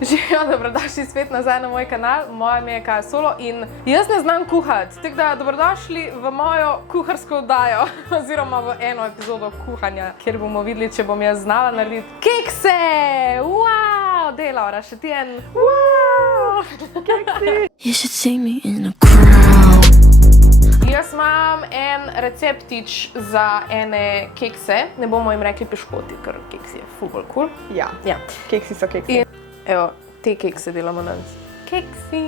Živijo, dobrodošli spet nazaj na moj kanal, moje ime je Kaja Solo in jaz ne znam kuhati, tako da dobrodošli v mojo kuharsko oddajo oziroma v eno epizodo kuhanja, kjer bomo videli, če bom jaz znala narediti kekse! Wow! Dej, Laura, še ti en wow! Keksi! You should see me in a crowd. Jaz imam en receptič za ene kekse, ne bomo jim rekli piškoti, ker keksi je ful bolj cool. Ja, Ja. keksi so keksi. In evo, te kekse delamo danes. Keksi,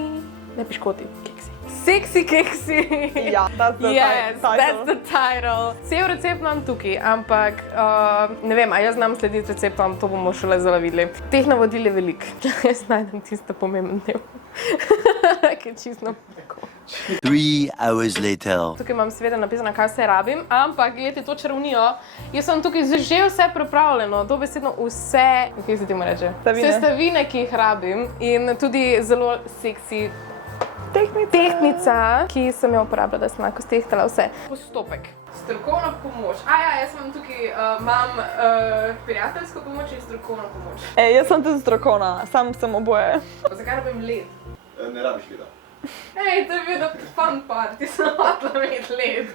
ne piškoti, keksi. Seksi keksi! Ja, that's the Yes, title. that's the title. Cel recept imam tukaj, ampak ne vem, a jaz znam slediti receptom, to bomo šele zelo videli. Teh navodil je veliko. Jaz najdem tisto pomemben del, ki je čisto tako. 3 hours later. Tukaj imam seveda napisano, kaj vse rabim, ampak gledajte to čarovnijo. Jaz sem tukaj že vse pripravljeno, dobesedno vse, kaj se temu reče? Sestavine. Sestavine, ki jih rabim in tudi zelo seksi tehtnica, ki sem jo uporabljala, da sem lahko stehtala vse. Postopek. Strokovna pomoč. Jaz imam tukaj, imam prijateljsko pomoč in strokovno pomoč. Jaz sem tudi strokovna, sam sem oboje. Zakaj rabim led? Ne rabiš leda. Hej, to je bil fun part, ti sem hotela imeti led.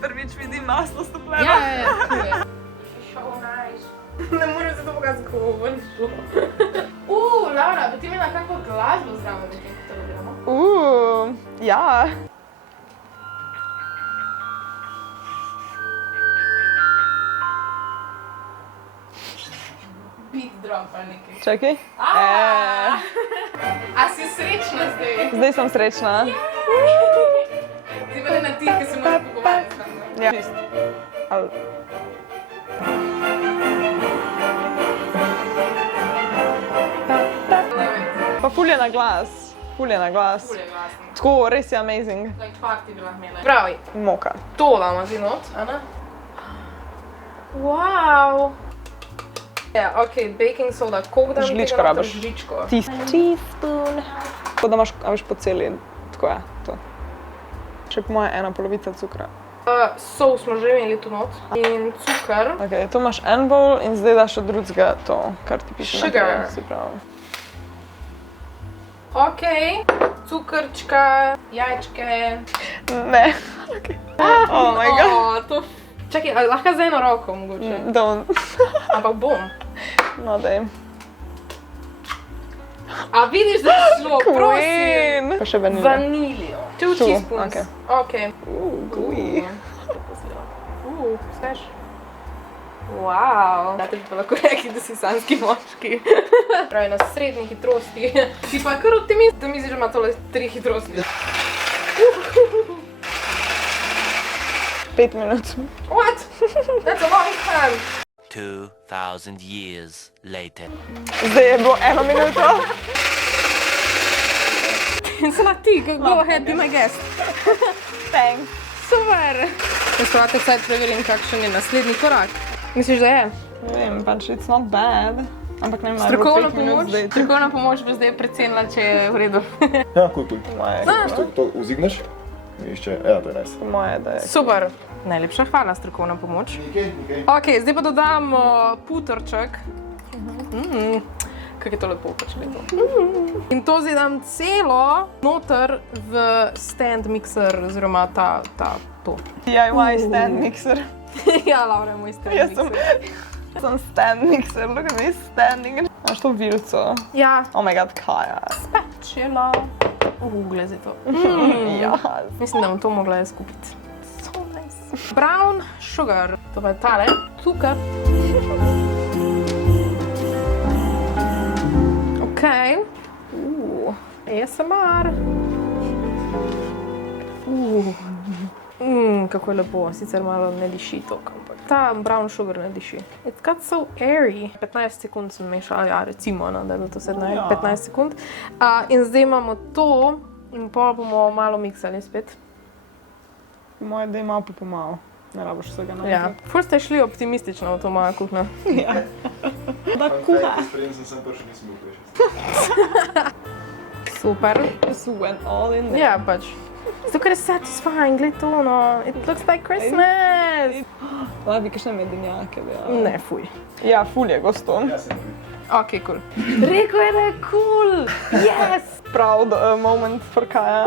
Prvič vidim maslo stopljeno. Ja, tu je. So nice. Ne morem se to pokazati, kako bo ven šlo. Laura, bi ti imela kakšno glasbo zraven, da to delamo? Ja. Beat drop ali nekaj. Čakaj. A si srečna zdaj? Zdaj sem srečna. Zdaj pa ne na ti, ki se moraš pogovarjati. Ja. Čist. Ali... Pa ful je na glas. Ful je na glas. Ful je glasno. Tako, res je amazing. Like party bi lahko imela. Pravi, Moka. to damo zdaj not, Ana. Wow. Ja, okej, baking soda, koliko dam Žličko tega noter? rabiš. Žličko. Teaspoon. Tako da imaš, a veš, po celi, tako je, to. Še po moje 1/2 cukra. Sol smo že imeli tu not in cukor. Ok, tu imaš en bowl in zdaj daš od drugega to, kar ti piše na Sugar. kraju, se pravi. Okej, cukrčka, jajčke. Ne. Okay. Oh my god. To... Čakaj, ali lahko z eno roko mogoče? Don't. Ampak bom. No, daj. A vidiš, da je šlo, prosim. Queen. Pa še vanilja. Vaniljo. 2 Two, teaspoons. okej. Okej. Gooey. Veš? Wow. Date bi pa lahko rekli, da si sanjski moški. Pravi, na srednji hitrosti. Si pa kar optimist, da misliš, da ima tole 3 hitrosti. 5 minut. What? That's a long time. 2000 years later. Zdaj je bilo 1 minuto. In se na ti, go ahead, be my guest. Thanks. Super. Jaz pa lahko cajt preverim, kakšen je naslednji korak. Misliš, da je? Ne vem, pač it's not bad. Ampak ne vem, ali bo Strokovna 5 minut pomoč? zdaj. Strokovna pomoč bi zdaj precenila, če je v redu. Ja, cool. To uzigneš? Išče, ja, to je nice. Po moje, da je. Super. Najlepša hvala, strokovna pomoč. Nikaj. Ok, zdaj pa dodamo putrček. Kako je to lepo, pač je to. In to zdaj dam celo noter v stand mixer, oziroma to. DIY stand mixer. Ja, Laura je moj stand Jaz sem, mixer. sem stand mixer, look at me standing. Imaš to vilco. Ja, Oh my god, Kaja. spečilo. Glej zdaj to. Ja. Mislim, da bom to mogla jaz kupiti. So nice. Brown sugar, to pa je tale, cukor. Okej. ASMR. Kako je lepo, sicer malo ne diši toliko, ampak ta brown sugar ne diši. It's got so airy. 15 sekund sem mešala, ja, recimo, no, da je bilo to 15 sekund. In zdaj imamo to in pol bomo malo miksali spet. Po moje, da je malo po malo. Ne rabiš vsega narediti. Ja, ful ste šli optimistično v to mojo kuhno. Ja. Da kuha. Spreden sem prišel, nisem bil pešec. Super. Just went all in there. Ja, pač. Zato, ker je satisfying, gled to, no. It looks like Christmas. Da bi kakšne medenjake. Ne, fuj. Ja, ful je gostom. Ok, cool. Rekel je, da je cool. Yes! Proud moment for Kaja.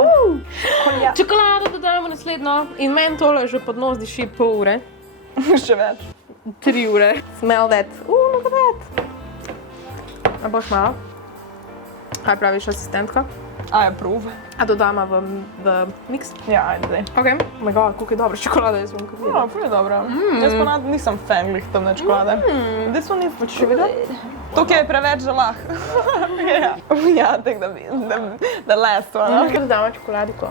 Čokolado dodajamo naslednjo in meni tole že pod nos diši pol ure. Še več. 3 ure. Smell that. Look at that. A boš malo? Kaj praviš, asistentka? I approve. A dodama v mix? Ja, ajde zdaj. Ok. Oh my god, koliko je dobra čokolada, jaz bom kako Ja, ful je dobro. Jaz ponad nisem fan glih temne čokolade. This one is Še videl? Tukaj je preveč želah. Ja, take the last one. Dodama čokoladiko.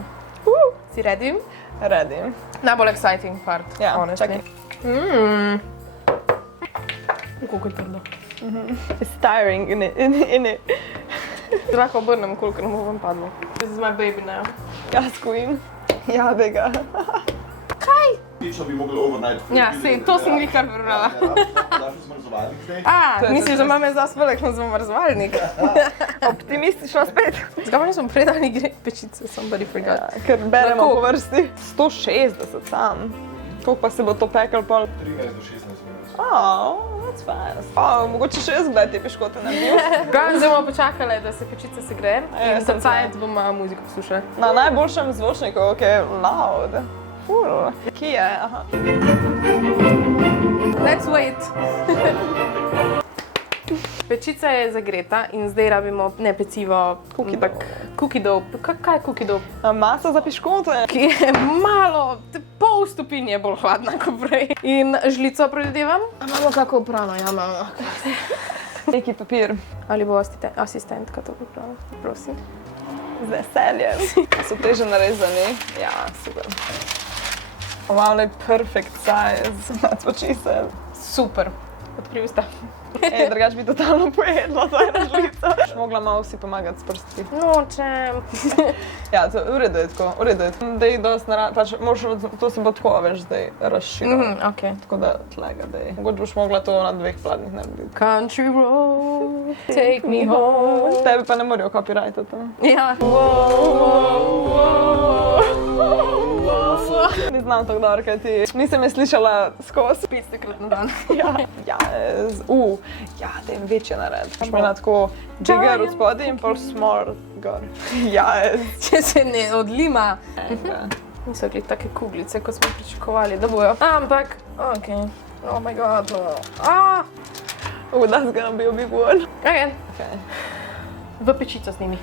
Si ready? Ready. Najbolj exciting part, Ja, honestly. čakaj. Koliko je trdo. It's tiring in it. Lahko obrnem, koliko ne bo vam padlo. This is my baby now. Yes, queen. Ja, tega. Kaj? Tično bi mogli overnight. Ja, sej, to sem glih kar prebrala. Daš v zmrzovalnik zdaj? A, misliš, da imam jaz zas velik na zamrzovalnik? Optimistično spet. Zakaj pa nisem predali gre pečice, somebody forgot. Ker beremo Lahko. po vrsti. 160 sam. Koliko pa se bo to pekel pol? 13 do 16 minut. Oh, that's fast. Mogoče še jaz kdaj te piškote nabil. Zdaj bomo počakali, da se pečica segreje Ja, in sem za cajt bomo muziko poslušali. Na najboljšem zvočniku, ki je loud. Ful. Ki je? Aha. Let's wait. Pečica je zagreta in zdaj rabimo ne pecivo, ampak cookie dough. Kaj je cookie dough? Masa za piškote. Ki je malo, pol stopinje bolj hladna kot prej. In žlico predvidevam. A imamo kako upravno? Ja, imamo. Neki papir. Ali bo asistentka to popravila? Prosim. Z veseljem. So te že narezani? Ja, super. Wow, like perfect size. That's what she said. Super. Odkri usta. Ej, drugač bi totalno pojedla za eno žlico. Mogla malo si pomagati s prsti. Nočem. Ja, v redu je tako, v redu je. Dej dosti pač to se bo tako, veš, zdaj razširilo. Ok. Tako da tlega, dej. Mogoče boš mogla to na 2 pladnjih narediti. Country road, take me home. Tebe pa ne morajo copyrightati. Ja. Ni znam tako dobro, kaj ti. Nisem je slišala skozi. 5-krat na dan. Ja, ja, da jim večje nared. Boš imela tako jigger od spodaj in pol small gor. Ja, Če se ne odlima. Niso glih take kuglice, kot smo pričakovali, da bojo. Ampak, ok. Oh my god. that's gonna be a big one. Ok. Okay. V pečico z njimi.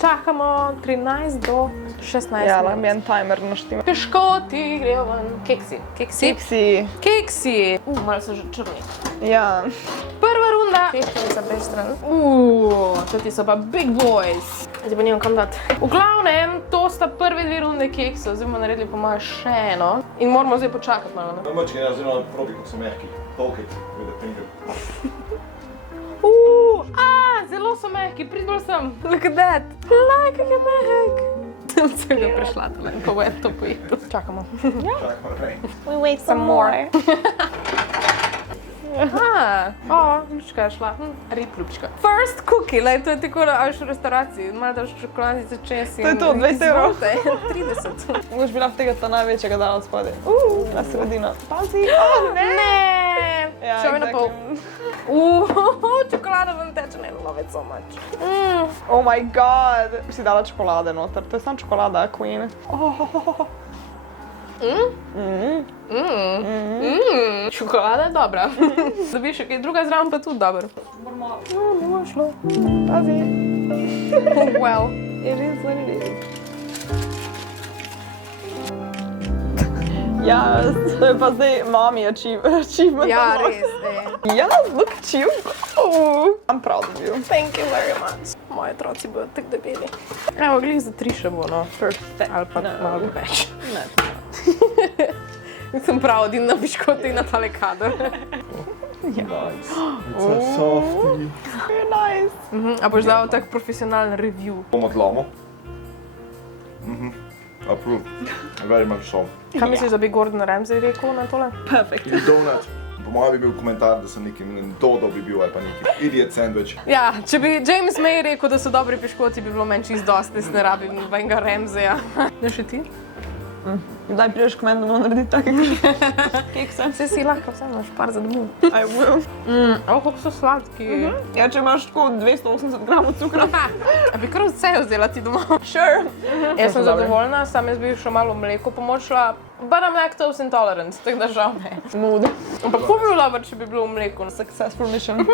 Čakamo 13 do 16 Ja, minut. lahko bi en timer naštima. Piškoti grejo ven. Keksi. Keksi. Keksi. Keksi. Malo so že črni. Ja. Prva runda. Peščenica brez stran. Toti so pa big boys. Zdaj pa nimam kam dati. V glavnem, to sta prve 2 runde keksov. Zdaj bomo naredili po moje še eno. In moramo zdaj počakati malo. Ne? Mački, ne, oziroma probi, kako so mehki. Poke it with a finger. Zelo so mehki, pridbol sem. Look at that. Laj, kak je mehek. Sem se ga prešla tole, pa bo to pojedlo. Čakamo. Čakaj, prej. We wait some more. Lučka je šla. Rip lučka. First cookie, like, to je tako, da až v restauraciji. Malo daš čokoladice čez in... To je to, 20 evrov. Izvolite, 30. Mogoče bi lahko tega ta največjega dala od spodaj. Na sredino. Pazi. Ne! Ja, Šel je na pol. exactly. Čokolada vam teče, ne love it so much. Oh my god. Si dala čokolade noter. To je samo čokolada, Queen. Čokolada je dobra. Dobiš še kaj druga zraven, pa tudi dobro. Ne bo šlo. Pazi. Well. It is what it is. Ja, to je pa zdaj mommy achievement. Ja, res, Ja, look at you. I'm proud of you. Thank you very much. Moji otroci bodo tako debeli. Evo, glih za 3 še bo, no. Perfect. Ali pa malo več. Ne. Sem prav odin na piškote in na tale kadr. Nice. It's a softie. Very nice. A boš dal tak profesionalen review? Bom odlomil. Approve. Very much so. Kaj misliš, da bi Gordon Ramsay rekel na tole? Perfect. Donut. Po mojem bi bil komentar, da sem nekim Dodo bi bil ali pa neki idiot sandwich. Ja, če bi James May rekel, da so dobri piškoti, bi bilo meni čisto dosti, jaz ne rabim nobenega Ramsaya. Da še ti? Kdaj prideš k meni, da bomo narediti take kekse? Vse si lahko, vse imaš par za domov. I will. Kako so sladki. Ja, če imaš tako 280 gramov cukra. A bi kar vse vzela ti domov. Sure. Jaz sem zadovoljna, sam jaz bi še malo mleko pomočila. But I'm lactose intolerant, tako da žal ne. Mood. Ampak kako bi bilo dobro, če bi bilo v mleku? Successful mission.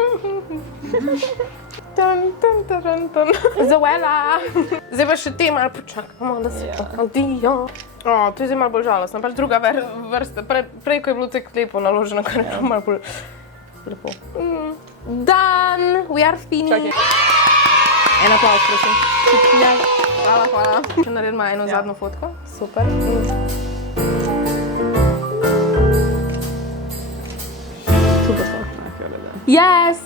Zoela! Zdaj pa še te malo počakamo, da se pokadijo. To je zdaj malo bolj žalostno, pač druga vrsta. Prej, ko je bilo tako lepo naloženo, kar je bilo malo bolj lepo. Done! We are finished! En aplauz, prosim. Hvala. Še naredimo eno zadnjo fotko. Super. Super so. Yes!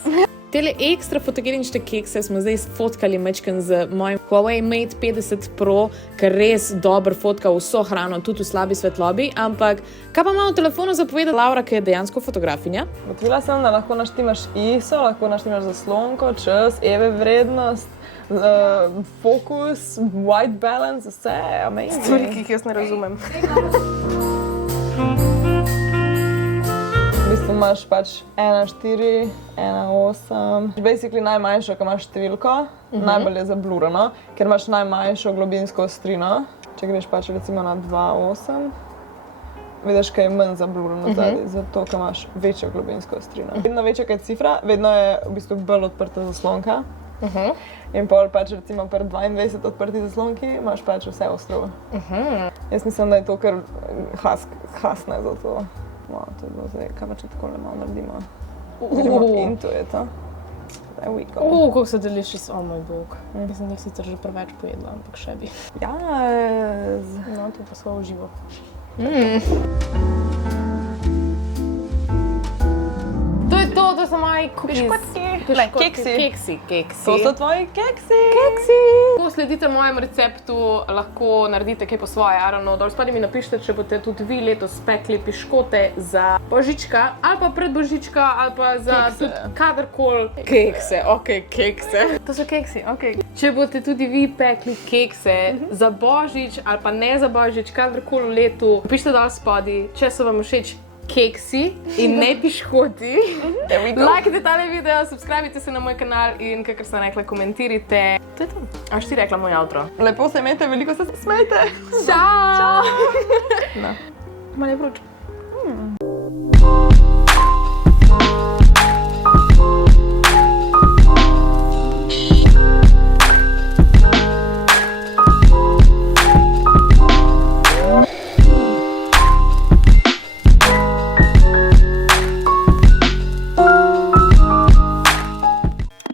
Tele ekstra fotogenične kekse smo zdaj sfotkali mečken z mojim Huawei Mate 50 Pro, ker res dobro fotka vso hrano, tudi v slabi svetlobi, ampak kaj pa imamo v telefonu zapovedati Laura, ki je dejansko fotografinja? Odkrila sem, da lahko naštimaš ISO, lahko naštimaš zaslonko, čas, EV vrednost, fokus, white balance, vse, amazing. Stvari, ki jih jaz ne razumem. V bistvu imaš pač 1.4, 1.8. Basically najmanjšo, ko imaš številko, najbolj je zablurano, ker imaš najmanjšo globinsko ostrino. Če greš pač recimo na 2.8, vidiš, kaj je manj zablurano zadaj, zato ker imaš večjo globinsko ostrino. Vedno večja, kaj je cifra, vedno je v bistvu bolj odprta zaslonka. In pol pač recimo pri 22 odprti zaslonki imaš pač vse ostro. Jaz mislim, da je to kar hasne za to. No, to je bilo zdaj, kaj pa če tako le malo naredimo. Gremo into je to. There we go. Kako so delicious, oh moj bog. Jaz sem jih sicer že preveč pojedla, ampak še bi. Yes. No, to pa sva v živo. To so moji Keksi. Keksi. To so tvoji keksi. Ko sledite mojemu receptu, lahko naredite kaj po svoje, Arano. Dol spodaj mi napišite, če boste tudi vi letos spekli piškote za Božička, ali pa pred Božička, ali pa za kadarkoli. Kekse, kekse. To so keksi, Če boste tudi vi pekli kekse za Božič, ali pa ne za Božič, kadarkoli v letu, pišite dol spodaj, če so vam všeč keksi in ne piškoti. Lajkajte tale video, subscribite se na moj kanal in, kakor sem rekla, komentirajte. To je to. A ti rekla moj outro? Lepo se imejte, veliko se smejte. Čau! Malo je vroče.